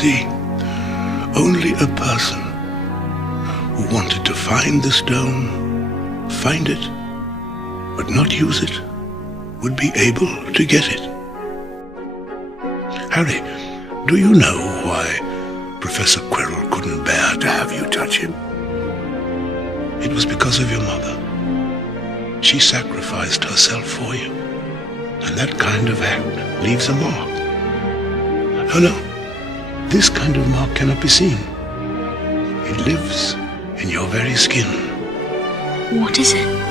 see, only a person who wanted to find the stone, find it, but not use it, would be able to get it. Harry, do you know why Professor Quirrell couldn't bear to have you touch him? It was because of your mother. She sacrificed herself for you, and that kind of act leaves a mark. Oh no, this kind of mark cannot be seen. It lives in your very skin. What is it?